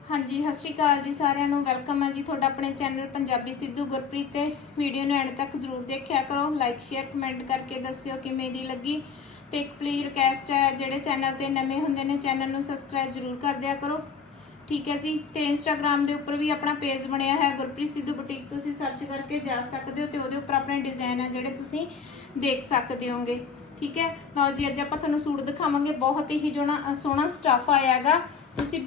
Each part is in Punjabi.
ਹਾਂਜੀ, ਸਤਿ ਸ਼੍ਰੀ ਅਕਾਲ ਜੀ ਸਾਰਿਆਂ ਨੂੰ। ਵੈਲਕਮ ਹੈ ਜੀ ਤੁਹਾਡਾ ਆਪਣੇ ਚੈਨਲ ਪੰਜਾਬੀ ਸਿੱਧੂ ਗੁਰਪ੍ਰੀਤ ਤੇ। ਵੀਡੀਓ ਨੂੰ ਐਂਡ ਤੱਕ ਜ਼ਰੂਰ ਦੇਖਿਆ ਕਰੋ। ਲਾਈਕ ਸ਼ੇਅਰ ਕਮੈਂਟ ਕਰਕੇ ਦੱਸਿਓ ਕਿਵੇਂ ਦੀ ਲੱਗੀ। ਤੇ ਇੱਕ ਪਲੀਜ਼ ਰਿਕਵੈਸਟ ਹੈ, ਜਿਹੜੇ ਚੈਨਲ ਤੇ ਨਵੇਂ ਹੁੰਦੇ ਨੇ, ਚੈਨਲ ਨੂੰ ਸਬਸਕ੍ਰਾਈਬ ਜ਼ਰੂਰ ਕਰ ਦਿਆ ਕਰੋ। ਠੀਕ ਹੈ ਜੀ? ਤੇ ਇੰਸਟਾਗ੍ਰam ਦੇ ਉੱਪਰ ਵੀ ਆਪਣਾ ਪੇਜ ਬਣਿਆ ਹੈ, ਗੁਰਪ੍ਰੀਤ ਸਿੱਧੂ ਬੁਟੀਕ ਤੁਸੀਂ ਸਰਚ ਕਰਕੇ ਜਾ ਸਕਦੇ ਹੋ ਤੇ ਉਹਦੇ ਉੱਪਰ ਆਪਣੇ ਡਿਜ਼ਾਈਨ ਆ ਜਿਹੜੇ ਤੁਸੀਂ ਦੇਖ ਸਕਦੇ ਹੋਗੇ। ਠੀਕ ਹੈ? ਲਓ ਜੀ, ਅੱਜ ਆਪਾਂ ਤੁਹਾਨੂੰ ਸੂਟ ਦਿਖਾਵਾਂਗੇ। ਬਹੁਤ ਹੀ ਜੋਣਾ ਸੋਹਣਾ ਸਟਾਫ ਆਇਆ ਹੈਗਾ ਤੁਸੀਂ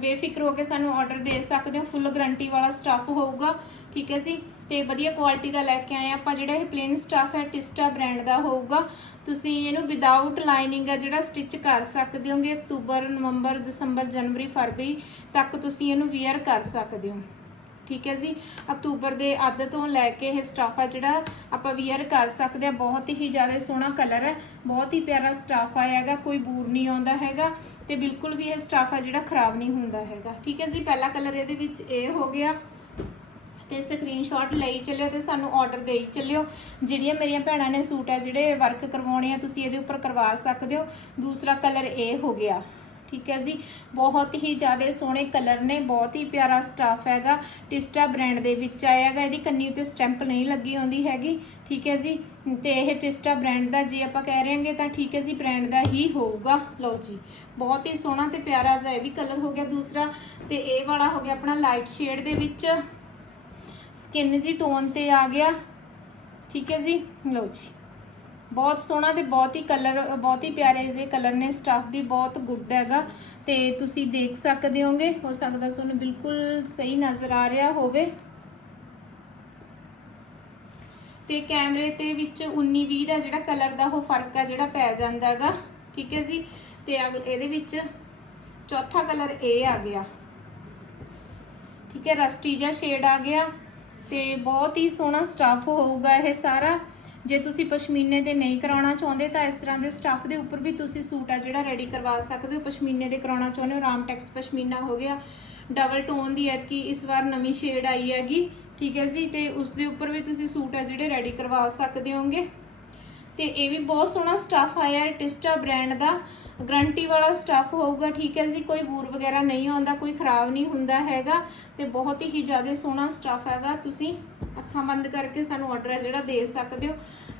ਬੇਫਿਕਰ ਹੋ ਕੇ ਸਾਨੂੰ ਆਰਡਰ ਦੇ ਸਕਦੇ ਹੋ। ਫੁੱਲ ਗਰੰਟੀ ਵਾਲਾ ਸਟਫ ਹੋਊਗਾ। ਠੀਕ ਹੈ ਜੀ? ਤੇ ਵਧੀਆ ਕੁਆਲਿਟੀ ਦਾ ਲੈ ਕੇ ਆਏ ਹਾਂ ਆਪਾਂ। ਜਿਹੜਾ ਇਹ ਪਲੇਨ ਸਟਾਫ ਹੈ ਟਿਸਟਾ ਬ੍ਰਾਂਡ ਦਾ ਹੋਊਗਾ। ਤੁਸੀਂ ਇਹਨੂੰ ਵਿਦਆਊਟ ਲਾਈਨਿੰਗ ਹੈ ਜਿਹੜਾ ਸਟਿਚ ਕਰ ਸਕਦੇ ਹੋਗੇ। ਅਕਤੂਬਰ, ਨਵੰਬਰ, ਦਸੰਬਰ, ਜਨਵਰੀ, ਫਰਵਰੀ ਤੱਕ ਤੁਸੀਂ ਇਹਨੂੰ ਵੇਅਰ ਕਰ ਸਕਦੇ ਹੋ। ਠੀਕ ਹੈ ਜੀ। ਅਕਤੂਬਰ ਦੇ ਅੱਧ ਤੋਂ ਲੈ ਕੇ ਇਹ ਸਟਾਫ ਆ ਜਿਹੜਾ ਆਪਾਂ ਵੀਅਰ ਕਰ ਸਕਦੇ ਆ। ਬਹੁਤ ਹੀ ਜ਼ਿਆਦਾ ਸੋਹਣਾ ਕਲਰ ਹੈ। ਬਹੁਤ ਹੀ ਪਿਆਰਾ ਸਟਾਫ ਆਇਆ ਹੈਗਾ। ਕੋਈ ਬੂਰ ਨਹੀਂ ਆਉਂਦਾ ਹੈਗਾ ਤੇ ਬਿਲਕੁਲ ਵੀ ਇਹ ਸਟਾਫ ਆ ਜਿਹੜਾ ਖਰਾਬ ਨਹੀਂ ਹੁੰਦਾ ਹੈਗਾ। ਠੀਕ ਹੈ ਜੀ, ਪਹਿਲਾ ਕਲਰ ਇਹਦੇ ਵਿੱਚ ਇਹ ਹੋ ਗਿਆ। ਤੇ ਸਕਰੀਨਸ਼ਾਟ ਲਈ ਚੱਲਿਓ ਤੇ ਸਾਨੂੰ ਆਰਡਰ ਦੇਈ ਚੱਲਿਓ। ਜਿਹੜੀਆਂ ਮੇਰੀਆਂ ਭੈਣਾਂ ਨੇ ਸੂਟ ਆ ਜਿਹੜੇ ਵਰਕ ਕਰਵਾਉਣੇ ਆ, ਤੁਸੀਂ ਇਹਦੇ ਉੱਪਰ ਕਰਵਾ ਸਕਦੇ ਹੋ। ਦੂਸਰਾ ਕਲਰ ਇਹ ਹੋ ਗਿਆ। ਠੀਕ ਹੈ ਜੀ। ਬਹੁਤ ਹੀ ਜ਼ਿਆਦਾ ਸੋਹਣੇ ਕਲਰ ਨੇ, ਬਹੁਤ ਹੀ ਪਿਆਰਾ ਸਟਾਫ ਹੈਗਾ। ਟਿਸਟਾ ਬ੍ਰਾਂਡ ਦੇ ਵਿੱਚ ਆਇਆ ਹੈਗਾ, ਇਹਦੀ ਕੰਨੀ ਉੱਤੇ ਸਟੈਂਪ ਨਹੀਂ ਲੱਗੀ ਹੁੰਦੀ ਹੈਗੀ, ਠੀਕ ਹੈ ਜੀ। ਤੇ ਇਹ ਟਿਸਟਾ ਬ੍ਰਾਂਡ ਦਾ ਜੇ ਆਪਾਂ ਕਹਿ ਰਹੇ ਹਾਂਗੇ ਤਾਂ ਠੀਕ ਹੈ ਜੀ, ਬ੍ਰਾਂਡ ਦਾ ਹੀ ਹੋਊਗਾ। ਲਓ ਜੀ, ਬਹੁਤ ਹੀ ਸੋਹਣਾ ਤੇ ਪਿਆਰਾ ਜਿਹਾ ਇਹ ਵੀ ਕਲਰ ਹੋ ਗਿਆ ਦੂਸਰਾ। ਤੇ ਇਹ ਵਾਲਾ ਹੋ ਗਿਆ ਆਪਣਾ ਲਾਈਟ ਸ਼ੇਡ ਦੇ ਵਿੱਚ। ਸਕਿਨ ਜੀ ਟੋਨ ਤੇ ਆ ਗਿਆ, ਠੀਕ ਹੈ ਜੀ। ਲਓ ਜੀ। ਬਹੁਤ ਸੋਹਣਾ ਤੇ ਬਹੁਤ ਹੀ ਕਲਰ ਬਹੁਤ ਹੀ ਪਿਆਰੇ ਜਿਹੇ ਕਲਰ ਨੇ। ਸਟਾਫ ਵੀ ਬਹੁਤ ਗੁੱਡ ਹੈਗਾ ਤੇ ਤੁਸੀਂ ਦੇਖ ਸਕਦੇ ਹੋਗੇ। ਹੋ ਸਕਦਾ ਤੁਹਾਨੂੰ ਬਿਲਕੁਲ ਸਹੀ ਨਜ਼ਰ ਆ ਰਿਹਾ ਹੋਵੇ। ਤੇ ਕੈਮਰੇ ਤੇ ਵਿੱਚ 19 20 ਦਾ ਜਿਹੜਾ ਕਲਰ ਦਾ ਉਹ ਫ਼ਰਕ ਆ, ਜਿਹੜਾ ਪੈ ਜਾਂਦਾ ਹੈਗਾ। ਠੀਕ ਹੈ ਜੀ? ਤੇ ਅਗ- ਇਹਦੇ ਵਿੱਚ ਚੌਥਾ ਕਲਰ ਇਹ ਆ ਗਿਆ। ਠੀਕ ਹੈ? ਰਸਟੀ ਜਿਹਾ ਸ਼ੇਡ ਆ ਗਿਆ ਤੇ ਬਹੁਤ ਹੀ ਸੋਹਣਾ ਸਟਾਫ ਹੋਊਗਾ ਇਹ ਸਾਰਾ। ਜੇ ਤੁਸੀਂ ਪਸ਼ਮੀਨੇ ਦੇ ਨਹੀਂ ਕਰਾਉਣਾ ਚਾਹੁੰਦੇ ਤਾਂ ਇਸ ਤਰ੍ਹਾਂ ਦੇ ਸਟੱਫ ਦੇ ਉੱਪਰ ਵੀ ਤੁਸੀਂ ਸੂਟ ਆ ਜਿਹੜਾ ਰੈਡੀ ਕਰਵਾ ਸਕਦੇ ਹੋ। ਪਸ਼ਮੀਨੇ ਦੇ ਕਰਾਉਣਾ ਚਾਹੁੰਦੇ ਹੋ। ਰਾਮ ਟੈਕਸ ਪਸ਼ਮੀਨਾ ਹੋ ਗਿਆ। ਡਬਲ ਟੋਨ ਦੀ ਹੈ ਕਿ ਇਸ ਵਾਰ ਨਵੀਂ ਸ਼ੇਡ ਆਈ ਹੈਗੀ। ਠੀਕ ਹੈ ਜੀ, ਤੇ ਉਸ ਦੇ ਉੱਪਰ ਵੀ ਤੁਸੀਂ ਸੂਟ ਆ ਜਿਹੜੇ ਰੈਡੀ ਕਰਵਾ ਸਕਦੇ ਹੋਗੇ। ਤੇ ਇਹ ਵੀ ਬਹੁਤ ਸੋਹਣਾ ਸਟੱਫ ਆਇਆ ਹੈ ਟਿਸਟਾ ਬ੍ਰਾਂਡ ਦਾ। ਗਰੰਟੀ ਵਾਲਾ ਸਟੱਫ ਹੋਊਗਾ, ਠੀਕ ਹੈ ਜੀ, ਕੋਈ ਬੂਰ ਵਗੈਰਾ ਨਹੀਂ ਆਉਂਦਾ, ਕੋਈ ਖਰਾਬ ਨਹੀਂ ਹੁੰਦਾ ਹੈਗਾ ਤੇ ਬਹੁਤ ਹੀ ਜ਼ਿਆਦਾ ਸੋਹਣਾ ਸਟੱਫ ਹੈਗਾ। ਤੁਸੀਂ ਅੱਖਾਂ ਬੰਦ ਕਰਕੇ ਸਾਨੂੰ ਆਰਡਰ ਹੈ ਜਿਹੜਾ ਦੇ ਸਕਦੇ ਹੋ।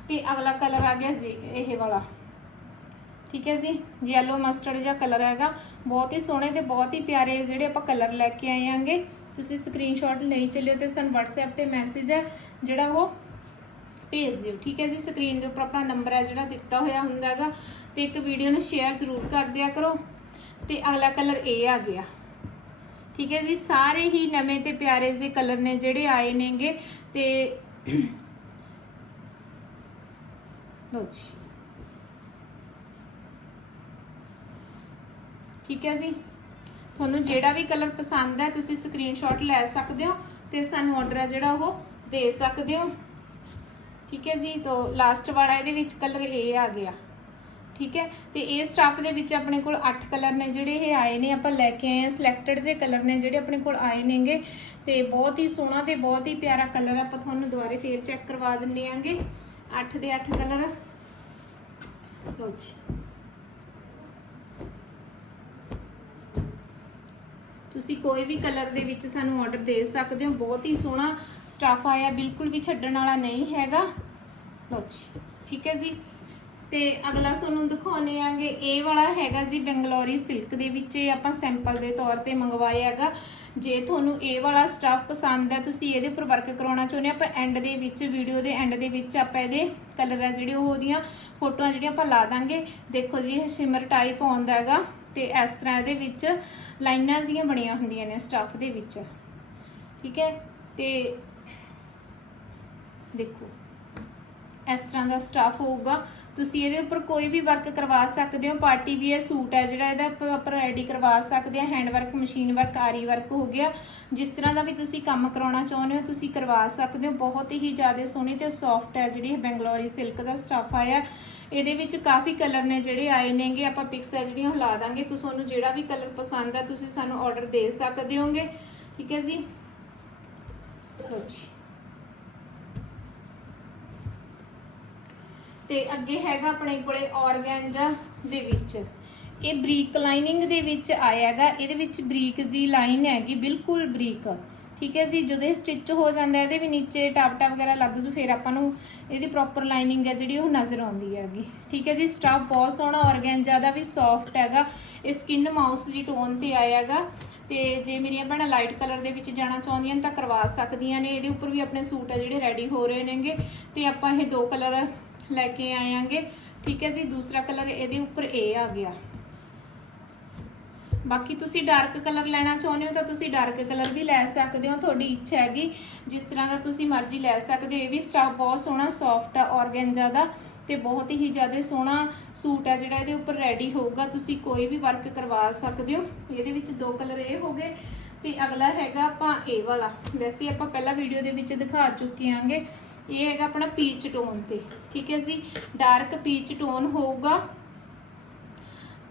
ਤੇ ਅਗਲਾ ਕਲਰ ਆ ਗਿਆ ਜੀ, ਇਹ ਵਾਲਾ। ਠੀਕ ਹੈ ਜੀ ਯੈਲੋ ਮਸਟਰਡ ਜਿਹਾ ਕਲਰ ਹੈਗਾ। ਬਹੁਤ ਹੀ ਸੋਹਣੇ ਤੇ ਬਹੁਤ ਹੀ ਪਿਆਰੇ ਜਿਹੜੇ ਆਪਾਂ ਕਲਰ ਲੈ ਕੇ ਆਏ ਆਂਗੇ। ਤੁਸੀਂ ਸਕਰੀਨਸ਼ਾਟ ਲਈ ਚੱਲਿਓ ਤੇ ਸਾਨੂੰ WhatsApp ਤੇ ਮੈਸੇਜ ਹੈ, ਜਿਹੜਾ ਉਹ ਭੇਜ ਦਿਓ, ਠੀਕ ਹੈ ਜੀ? ਸਕਰੀਨ ਦੇ ਉੱਪਰ ਆਪਣਾ ਨੰਬਰ ਹੈ ਜਿਹੜਾ ਦਿੱਤਾ ਹੋਇਆ ਹੁੰਦਾ ਹੈਗਾ ਤੇ ਇੱਕ ਵੀਡੀਓ ਨੂੰ ਸ਼ੇਅਰ ਜ਼ਰੂਰ ਕਰ ਦਿਆ ਕਰੋ। ਤੇ ਅਗਲਾ ਕਲਰ ਇਹ ਆ ਗਿਆ। ਠੀਕ ਹੈ ਜੀ? ਸਾਰੇ ਹੀ ਨਵੇਂ ਤੇ ਪਿਆਰੇ ਜਿਹੇ ਕਲਰ ਨੇ ਜਿਹੜੇ ਆਏ ਨੇਗੇ, ਤੇ ਲੋ ਜੀ। ਠੀਕ ਹੈ ਜੀ? ਤੁਹਾਨੂੰ ਜਿਹੜਾ ਵੀ ਕਲਰ ਪਸੰਦ ਹੈ, ਤੁਸੀਂ ਸਕਰੀਨਸ਼ਾਟ ਲੈ ਸਕਦੇ ਹੋ, ਤੇ ਸਾਨੂੰ ਆਰਡਰ ਹੈ ਜਿਹੜਾ ਉਹ ਦੇ ਸਕਦੇ ਹੋ। ਠੀਕ ਹੈ ਜੀ? ਤੋਂ ਲਾਸਟ ਵਾਲਾ ਇਹਦੇ ਵਿੱਚ ਕਲਰ ਇਹ ਆ ਗਿਆ। ਠੀਕ ਹੈ? ਤੇ ਇਹ ਸਟਾਫ ਦੇ ਵਿੱਚ ਆਪਣੇ ਕੋਲ 8 ਕਲਰ ਨੇ ਜਿਹੜੇ ਇਹ ਆਏ ਨੇ, ਆਪਾਂ ਲੈ ਕੇ ਆਏ ਆ ਸਿਲੈਕਟਡ ਜੇ ਕਲਰ ਨੇ ਜਿਹੜੇ ਆਪਣੇ ਕੋਲ ਆਏ ਨੇਗੇ। ਤੇ ਬਹੁਤ ਹੀ ਸੋਹਣਾ ਤੇ ਬਹੁਤ ਹੀ ਪਿਆਰਾ ਕਲਰ ਆਪਾਂ ਤੁਹਾਨੂੰ ਦੁਬਾਰੇ ਫੇਰ ਚੈੱਕ ਕਰਵਾ ਦਿੰਨੇ ਆਂਗੇ। 8 ਦੇ 8 ਕਲਰ ਲੋ ਜੀ। ਤੁਸੀਂ ਕੋਈ ਵੀ ਕਲਰ ਦੇ ਵਿੱਚ ਸਾਨੂੰ ਆਰਡਰ ਦੇ ਸਕਦੇ ਹੋ। ਬਹੁਤ ਹੀ ਸੋਹਣਾ ਸਟਾਫ ਆਇਆ, ਬਿਲਕੁਲ ਵੀ ਛੱਡਣ ਵਾਲਾ ਨਹੀਂ ਹੈਗਾ। ਲਓ ਜੀ, ਠੀਕ ਹੈ ਜੀ। ਤੇ ਅਗਲਾ ਤੁਹਾਨੂੰ ਦਿਖਾਉਣੇ ਆਂਗੇ, ਇਹ ਵਾਲਾ ਹੈਗਾ ਜੀ ਬੰਗਲੌਰੀ ਸਿਲਕ ਦੇ ਵਿੱਚ, ਇਹ ਆਪਾਂ ਸੈਂਪਲ ਦੇ ਤੌਰ ਤੇ ਮੰਗਵਾਇਆ ਹੈਗਾ। ਜੇ ਤੁਹਾਨੂੰ ਇਹ ਵਾਲਾ ਸਟੱਫ ਪਸੰਦ ਹੈ, ਤੁਸੀਂ ਇਹਦੇ ਉੱਪਰ ਵਰਕ ਕਰਾਉਣਾ ਚਾਹੁੰਦੇ ਹੋ, ਆਪਾਂ ਐਂਡ ਦੇ ਵਿੱਚ ਵੀਡੀਓ ਦੇ ਐਂਡ ਦੇ ਵਿੱਚ ਆਪਾਂ ਇਹਦੇ ਕਲਰ ਹੈ ਜਿਹੜੇ ਉਹ ਉਹਦੀਆਂ ਫੋਟੋਆਂ ਜਿਹੜੀਆਂ ਆਪਾਂ ਲਾ ਦਾਂਗੇ। ਦੇਖੋ ਜੀ, ਇਹ ਸ਼ਿਮਰ ਟਾਈਪ ਆਉਂਦਾ ਹੈਗਾ। ਤੇ ਇਸ ਤਰ੍ਹਾਂ ਇਹਦੇ ਵਿੱਚ ਲਾਈਨਾਂ ਜੀਆਂ ਬਣੀਆਂ ਹੁੰਦੀਆਂ ਨੇ ਸਟਾਫ ਦੇ ਵਿੱਚ। ਠੀਕ ਹੈ? ਤੇ ਦੇਖੋ, ਇਸ ਤਰ੍ਹਾਂ ਦਾ ਸਟਾਫ ਹੋਊਗਾ। ਤੁਸੀਂ ਇਹਦੇ ਉੱਪਰ ਕੋਈ ਵੀ ਵਰਕ ਕਰਵਾ ਸਕਦੇ ਹੋ। ਪਾਰਟੀ ਵੀਅਰ ਸੂਟ ਹੈ ਜਿਹੜਾ ਇਹਦਾ ਆਪਾਂ- ਰੈਡੀ ਕਰਵਾ ਸਕਦੇ ਆ ਹੈਂਡ ਵਰਕ ਮਸ਼ੀਨ ਵਰਕ ਆਰੀ ਵਰਕ ਹੋ ਗਿਆ। ਜਿਸ ਤਰ੍ਹਾਂ ਦਾ ਵੀ ਤੁਸੀਂ ਕੰਮ ਕਰਾਉਣਾ ਚਾਹੁੰਦੇ ਹੋ, ਤੁਸੀਂ ਕਰਵਾ ਸਕਦੇ ਹੋ। ਬਹੁਤ ਹੀ ਜ਼ਿਆਦਾ ਸੋਹਣੀ ਤੇ ਸੌਫਟ ਹੈ। ਜਿਹੜੀ ਇਹ ਬੰਗਲੌਰੀ ਸਿਲਕ ਦਾ ਸਟਾਫ ਆਇਆ। ਇਹਦੇ ਵਿੱਚ ਕਾਫੀ ਕਲਰ ਨੇ ਜਿਹੜੇ ਆਏ ਨੇਗੇ, ਆਪਾਂ ਪਿਕਸ ਜਿਹੜੀਆਂ ਉਹ ਲਾ ਦਾਂਗੇ। ਤੁਸੀਂ ਉਹਨੂੰ ਜਿਹੜਾ ਵੀ ਕਲਰ ਪਸੰਦ ਆ, ਤੁਸੀਂ ਸਾਨੂੰ ਆਰਡਰ ਦੇ ਸਕਦੇ ਹੋਗੇ। ਠੀਕ ਹੈ ਜੀ? ਲਓ ਜੀ। ਤੇ ਅੱਗੇ ਹੈਗਾ ਆਪਣੇ ਕੋਲੇ ਔਰਗੈਂਜਾ ਦੇ ਵਿੱਚ। ਇਹ ਬਰੀਕ ਲਾਈਨਿੰਗ ਦੇ ਵਿੱਚ ਆਇਆ ਹੈਗਾ। ਇਹਦੇ ਵਿੱਚ ਬਰੀਕ ਜੀ ਲਾਈਨ ਹੈਗੀ, ਬਿਲਕੁਲ ਬਰੀਕ। ਠੀਕ ਹੈ ਜੀ, ਜਦੋਂ ਇਹ ਸਟਿਚ ਹੋ ਜਾਂਦਾ ਇਹਦੇ ਵੀ ਨੀਚੇ ਟਾਪਟਾ ਵਗੈਰਾ ਲੱਗ ਜੂ ਫਿਰ ਆਪਾਂ ਨੂੰ ਇਹਦੀ ਪ੍ਰੋਪਰ ਲਾਈਨਿੰਗ ਹੈ ਜਿਹੜੀ, ਉਹ ਨਜ਼ਰ ਆਉਂਦੀ ਹੈਗੀ। ਠੀਕ ਹੈ ਜੀ ਸਟਾਫ ਬਹੁਤ ਸੋਹਣਾ, ਔਰਗੈਂਜਾ ਦਾ ਵੀ ਸੌਫਟ ਹੈਗਾ। ਇਹ ਸਕਿਨ ਮਾਊਸ ਜੀ ਟੋਨ ਤੇ ਆਇਆ ਹੈਗਾ। ਤੇ ਜੇ ਮੇਰੀਆਂ ਭੈਣਾਂ ਲਾਈਟ ਕਲਰ ਦੇ ਵਿੱਚ ਜਾਣਾ ਚਾਹੁੰਦੀਆਂ ਨੇ, ਤਾਂ ਕਰਵਾ ਸਕਦੀਆਂ ਨੇ। ਇਹਦੇ ਉੱਪਰ ਵੀ ਆਪਣੇ ਸੂਟ ਆ ਜਿਹੜੇ ਰੈਡੀ ਹੋ ਰਹੇ ਨੇਗੇ। ਤੇ ਆਪਾਂ ਇਹ ਦੋ ਕਲਰ ਲੈ ਕੇ ਆਇਆਂਗੇ। ਠੀਕ ਹੈ ਜੀ, ਦੂਸਰਾ ਕਲਰ ਇਹਦੇ ਉੱਪਰ ਇਹ ਆ ਗਿਆ। ਬਾਕੀ ਤੁਸੀਂ ਡਾਰਕ ਕਲਰ ਲੈਣਾ ਚਾਹੁੰਦੇ ਹੋ ਤਾਂ ਤੁਸੀਂ ਡਾਰਕ ਕਲਰ ਵੀ ਲੈ ਸਕਦੇ ਹੋ, ਤੁਹਾਡੀ ਇੱਛਾ ਹੈਗੀ। ਜਿਸ ਤਰ੍ਹਾਂ ਦਾ ਤੁਸੀਂ ਮਰਜ਼ੀ ਲੈ ਸਕਦੇ ਹੋ, ਇਹ ਵੀ ਸਟਾਫ ਬਹੁਤ ਸੋਹਣਾ ਸੌਫਟ ਆ, ਔਰਗੈਂਜਾ ਦਾ ਤੇ ਬਹੁਤ ਹੀ ਜ਼ਿਆਦਾ ਸੋਹਣਾ ਸੂਟ ਆ ਜਿਹੜਾ ਇਹਦੇ ਉੱਪਰ ਰੈਡੀ ਹੋਊਗਾ, ਤੁਸੀਂ ਕੋਈ ਵੀ ਵਰਕ ਕਰਵਾ ਸਕਦੇ ਹੋ। ਇਹਦੇ ਵਿੱਚ ਦੋ ਕਲਰ ਇਹ ਹੋ ਗਏ ਤੇ ਅਗਲਾ ਹੈਗਾ ਆਪਾਂ ਇਹ ਵਾਲਾ। ਵੈਸੇ ਆਪਾਂ ਪਹਿਲਾਂ ਵੀਡੀਓ ਦੇ ਵਿੱਚ ਦਿਖਾ ਚੁੱਕੇ ਆਂਗੇ ਇਹ ਹੈਗਾ ਆਪਣਾ ਪੀਚ ਟੋਨ ਤੇ, ਠੀਕ ਹੈ ਜੀ? ਡਾਰਕ ਪੀਚ ਟੋਨ ਹੋਊਗਾ।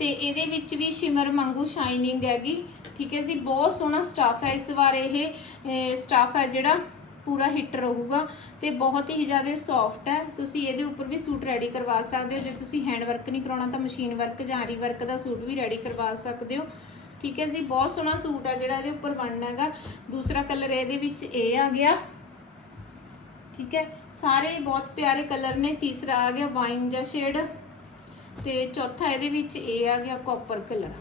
ਤੇ ਇਹਦੇ ਵਿੱਚ ਵੀ ਸ਼ਿਮਰ ਵਾਂਗੂ ਸ਼ਾਈਨਿੰਗ ਹੈਗੀ। ਠੀਕ ਹੈ ਜੀ, ਬਹੁਤ ਸੋਹਣਾ ਸਟਾਫ ਹੈ ਇਸ ਵਾਰ ਇਹ ਸਟਾਫ ਹੈ ਜਿਹੜਾ ਪੂਰਾ ਹਿੱਟ ਰਹੂਗਾ ਤੇ ਬਹੁਤ ਹੀ ਜ਼ਿਆਦਾ ਸੌਫਟ ਹੈ। ਤੁਸੀਂ ਇਹਦੇ ਉੱਪਰ ਵੀ ਸੂਟ ਰੈਡੀ ਕਰਵਾ ਸਕਦੇ ਹੋ। ਜੇ ਤੁਸੀਂ ਹੈਂਡ ਵਰਕ ਨਹੀਂ ਕਰਾਉਣਾ ਤਾਂ ਮਸ਼ੀਨ ਵਰਕ ਜਾਂ ਆਰੀ ਵਰਕ ਦਾ ਸੂਟ ਵੀ ਰੈਡੀ ਕਰਵਾ ਸਕਦੇ ਹੋ। ਠੀਕ ਹੈ ਜੀ, ਬਹੁਤ ਸੋਹਣਾ ਸੂਟ ਆ ਜਿਹੜਾ ਇਹਦੇ ਉੱਪਰ ਬਣਨਾ ਹੈਗਾ। ਦੂਸਰਾ ਕਲਰ ਇਹਦੇ ਵਿੱਚ ਇਹ ਆ ਗਿਆ। ਠੀਕ ਹੈ, ਸਾਰੇ ਬਹੁਤ ਪਿਆਰੇ ਕਲਰ ਨੇ। ਤੀਸਰਾ ਆ ਗਿਆ ਵਾਈਨ ਜਾਂ ਸ਼ੇਡ ਤੇ ਚੌਥਾ ਇਹਦੇ ਵਿੱਚ ਇਹ ਆ ਗਿਆ ਕਾਪਰ ਕਲਰ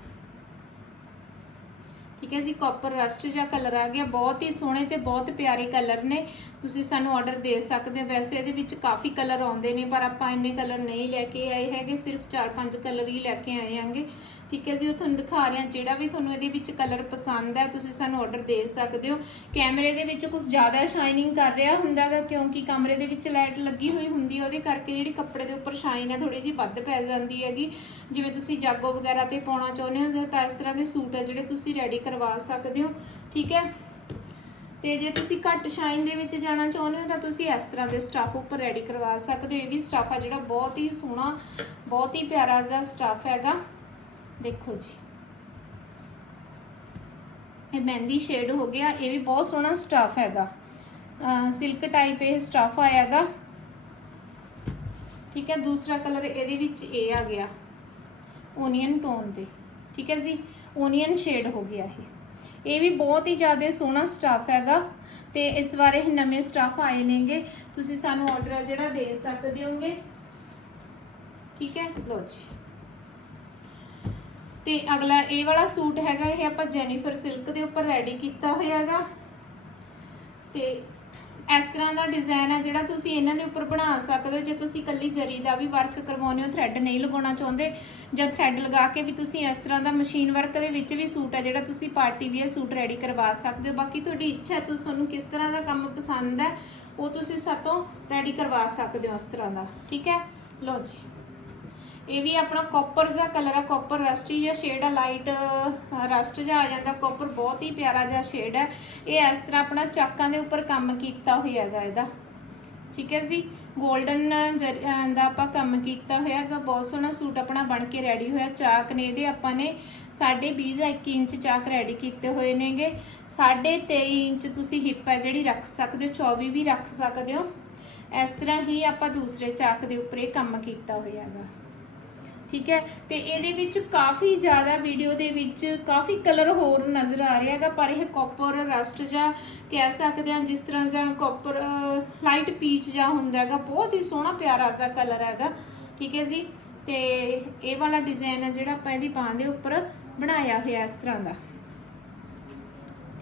ਠੀਕ ਹੈ ਜੀ ਕਾਪਰ ਰਸਟ ਜਿਹਾ ਕਲਰ ਆ ਗਿਆ। ਬਹੁਤ ਹੀ ਸੋਹਣੇ ਤੇ ਬਹੁਤ ਪਿਆਰੇ ਕਲਰ ਨੇ। ਤੁਸੀਂ ਸਾਨੂੰ ਆਰਡਰ ਦੇ ਸਕਦੇ ਹੋ। ਵੈਸੇ ਇਹਦੇ ਵਿੱਚ ਕਾਫੀ ਕਲਰ ਆਉਂਦੇ ਨੇ, ਪਰ ਆਪਾਂ ਇੰਨੇ ਕਲਰ ਨਹੀਂ ਲੈ ਕੇ ਆਏ ਹੈਗੇ। ਸਿਰਫ 4-5 ਕਲਰ ਹੀ ਲੈ ਕੇ ਆਏ ਆਂਗੇ ਠੀਕ ਹੈ ਜੀ, ਉਹ ਤੁਹਾਨੂੰ ਦਿਖਾ ਰਹੇ ਹਾਂ। ਜਿਹੜਾ ਵੀ ਤੁਹਾਨੂੰ ਇਹਦੇ ਵਿੱਚ ਕਲਰ ਪਸੰਦ ਹੈ, ਤੁਸੀਂ ਸਾਨੂੰ ਆਰਡਰ ਦੇ ਸਕਦੇ ਹੋ। ਕੈਮਰੇ ਦੇ ਵਿੱਚ ਕੁਝ ਜ਼ਿਆਦਾ ਸ਼ਾਈਨਿੰਗ ਕਰ ਰਿਹਾ ਹੁੰਦਾਗਾ, ਕਿਉਂਕਿ ਕਮਰੇ ਦੇ ਵਿੱਚ ਲਾਈਟ ਲੱਗੀ ਹੋਈ ਹੁੰਦੀ ਹੈ, ਉਹਦੇ ਕਰਕੇ ਜਿਹੜੀ ਕੱਪੜੇ ਦੇ ਉੱਪਰ ਸ਼ਾਈਨ ਹੈ ਥੋੜੀ ਜਿਹੀ ਵੱਧ ਪੈ ਜਾਂਦੀ ਹੈਗੀ। ਜਿਵੇਂ ਤੁਸੀਂ ਜਾਗੋ ਵਗੈਰਾ ਤੇ ਪਾਉਣਾ ਚਾਹੁੰਦੇ ਹੋ, ਜਾਂ ਤਾਂ ਇਸ ਤਰ੍ਹਾਂ ਦੇ ਸੂਟ ਹੈ, ਜਿਹੜੇ ਤੁਸੀਂ ਰੈਡੀ ਕਰਵਾ ਸਕਦੇ ਹੋ। ਠੀਕ ਹੈ? ਤੇ ਜੇ ਤੁਸੀਂ ਘੱਟ ਸ਼ਾਈਨ ਦੇ ਵਿੱਚ ਜਾਣਾ ਚਾਹੁੰਦੇ ਹੋ, ਤਾਂ ਤੁਸੀਂ ਇਸ ਤਰ੍ਹਾਂ ਦੇ ਸਟਾਫ ਉੱਪਰ ਰੈਡੀ ਕਰਵਾ ਸਕਦੇ ਹੋ। ਇਹ ਵੀ ਸਟਾਫ ਆ ਜਿਹੜਾ ਬਹੁਤ ਹੀ ਸੋਹਣਾ, ਬਹੁਤ ਹੀ ਪਿਆਰਾ ਜਿਹਾ ਸਟਾਫ ਹੈਗਾ। ਦੇਖੋ ਜੀ। ਇਹ ਮਹਿੰਦੀ ਸ਼ੇਡ ਹੋ ਗਿਆ, ਇਹ ਵੀ ਬਹੁਤ ਸੋਹਣਾ ਸਟਾਫ ਹੈਗਾ। ਸਿਲਕ ਟਾਈਪ ਇਹ ਸਟਾਫ ਆਇਆਗਾ ਠੀਕ ਹੈ, ਦੂਸਰਾ ਕਲਰ ਇਹਦੇ ਵਿੱਚ ਇਹ ਆ ਗਿਆ। ਓਨੀਅਨ ਟੋਨ ਤੇ। ਠੀਕ ਹੈ ਜੀ ਓਨੀਅਨ ਸ਼ੇਡ ਹੋ ਗਿਆ ਇਹ। ਇਹ ਵੀ ਬਹੁਤ ਹੀ ਜ਼ਿਆਦਾ ਸੋਹਣਾ ਸਟਾਫ ਹੈਗਾ ਤੇ ਇਸ ਵਾਰ ਇਹ ਨਵੇਂ ਸਟਾਫ ਆਏ ਨੇਗੇ। ਤੁਸੀਂ ਸਾਨੂੰ ਆਰਡਰ ਜਿਹੜਾ ਦੇ ਸਕਦੇ ਹੋਗੇ। ਠੀਕ ਹੈ ਲੋ ਜੀ। ਤੇ ਅਗਲਾ ਇਹ ਵਾਲਾ ਸੂਟ ਹੈਗਾ, ਇਹ ਆਪਾਂ ਜੈਨੀਫਰ ਸਿਲਕ ਦੇ ਉੱਪਰ ਰੈਡੀ ਕੀਤਾ ਹੋਇਆ ਹੈਗਾ ਤੇ ਇਸ ਤਰ੍ਹਾਂ ਦਾ ਡਿਜ਼ਾਈਨ ਹੈ ਜਿਹੜਾ ਤੁਸੀਂ ਇਹਨਾਂ ਦੇ ਉੱਪਰ ਬਣਾ ਸਕਦੇ ਹੋ। ਜੇ ਤੁਸੀਂ ਕੱਲੀ ਜਰੀ ਦਾ ਵੀ ਵਰਕ ਕਰਵਾਉਂਦੇ ਹੋ ਥ੍ਰੈਡ ਨਹੀਂ ਲਗਾਉਣਾ ਚਾਹੁੰਦੇ, ਜਾਂ ਥ੍ਰੈਡ ਲਗਾ ਕੇ ਵੀ ਤੁਸੀਂ ਇਸ ਤਰ੍ਹਾਂ ਦਾ ਮਸ਼ੀਨ ਵਰਕ ਦੇ ਵਿੱਚ ਵੀ ਸੂਟ ਹੈ ਜਿਹੜਾ ਤੁਸੀਂ ਪਾਰਟੀ ਵੀਅਰ ਸੂਟ ਰੈਡੀ ਕਰਵਾ ਸਕਦੇ ਹੋ। ਬਾਕੀ ਤੁਹਾਡੀ ਇੱਛਾ ਹੈ ਤੁਹਾਨੂੰ ਕਿਸ ਤਰ੍ਹਾਂ ਦਾ ਕੰਮ ਪਸੰਦ ਹੈ, ਉਹ ਤੁਸੀਂ ਸਾਤੋਂ ਰੈਡੀ ਕਰਵਾ ਸਕਦੇ ਹੋ ਉਸ ਤਰ੍ਹਾਂ ਦਾ। ਠੀਕ ਹੈ? ਲਓ ਜੀ। ਇਹ ਵੀ ਆਪਣਾ ਕਾਪਰ ਦਾ ਕਲਰ ਆ ਕਾਪਰ ਰਸਟੀ ਜਿਹਾ ਸ਼ੇਡ ਆ ਲਾਈਟ ਰਸਟ ਜਿਹਾ ਆ ਜਾਂਦਾ। ਕਾਪਰ ਬਹੁਤ ਹੀ ਪਿਆਰਾ ਜਿਹਾ ਸ਼ੇਡ ਹੈ ਇਹ ਇਸ ਤਰ੍ਹਾਂ ਆਪਣਾ ਚਾਕਾਂ ਦੇ ਉੱਪਰ ਕੰਮ ਕੀਤਾ ਹੋਇਆ ਹੈਗਾ ਇਹਦਾ। ਠੀਕ ਹੈ ਜੀ? 골ਡਨ ਦਾ ਆਪਾਂ ਕੰਮ ਕੀਤਾ ਹੋਇਆ ਹੈਗਾ। ਬਹੁਤ ਸੋਹਣਾ ਸੂਟ ਆਪਣਾ ਬਣ ਕੇ ਰੈਡੀ ਹੋਇਆ। ਚਾਕ ਨੇ ਇਹਦੇ ਆਪਾਂ ਨੇ 20.5 ਜਾਂ 21 ਇੰਚ ਚਾਕ ਰੈਡੀ ਕੀਤੇ ਹੋਏ ਨੇਗੇ। 23.5 ਇੰਚ ਤੁਸੀਂ ਹਿੱਪ ਹੈ ਜਿਹੜੀ ਰੱਖ ਸਕਦੇ ਹੋ 24 ਵੀ ਰੱਖ ਸਕਦੇ ਹੋ। ਇਸ ਤਰ੍ਹਾਂ ਹੀ ਆਪਾਂ ਦੂਸਰੇ ਚਾਕ ਦੇ ਉੱਪਰ ਇਹ ਕੰਮ ਕੀਤਾ ਹੋਇਆ ਹੈਗਾ। ਠੀਕ ਹੈ? ਤੇ ਇਹਦੇ ਵਿੱਚ ਕਾਫੀ ਜ਼ਿਆਦਾ ਵੀਡੀਓ ਦੇ ਵਿੱਚ ਕਾਫੀ ਕਲਰ ਹੋਰ ਨਜ਼ਰ ਆ ਰਿਹਾ ਹੈਗਾ, ਪਰ ਇਹ ਕਾਪਰ ਰਸਟ ਜਾਂ ਕਹਿ ਸਕਦੇ ਹਾਂ ਜਿਸ ਤਰ੍ਹਾਂ ਜਾਂ ਕਾਪਰ ਲਾਈਟ ਪੀਚ ਜਾਂ ਹੁੰਦਾ ਹੈਗਾ, ਬਹੁਤ ਹੀ ਸੋਹਣਾ ਪਿਆਰਾ ਜਿਹਾ ਕਲਰ ਹੈਗਾ, ਠੀਕ ਹੈ ਜੀ? ਤੇ ਇਹ ਵਾਲਾ ਡਿਜ਼ਾਈਨ ਹੈ ਜਿਹੜਾ ਆਪਾਂ ਇਹਦੀ ਬਾਂਹ ਦੇ ਉੱਪਰ ਬਣਾਇਆ ਹੋਇਆ ਇਸ ਤਰ੍ਹਾਂ ਦਾ।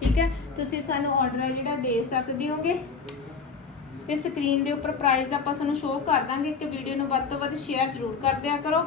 ਠੀਕ ਹੈ? ਤੁਸੀਂ ਸਾਨੂੰ ਆਰਡਰ ਜਿਹੜਾ ਦੇ ਸਕਦੇ ਹੋਗੇ। ਤੇ ਸਕਰੀਨ ਦੇ ਉੱਪਰ ਪ੍ਰਾਈਸ ਦਾ ਆਪਾਂ ਤੁਹਾਨੂੰ ਸ਼ੋਅ ਕਰ ਦਾਂਗੇ ਕਿ ਵੀਡੀਓ ਨੂੰ ਵੱਧ ਤੋਂ ਵੱਧ ਸ਼ੇਅਰ ਜ਼ਰੂਰ ਕਰ ਦਿਆ ਕਰੋ।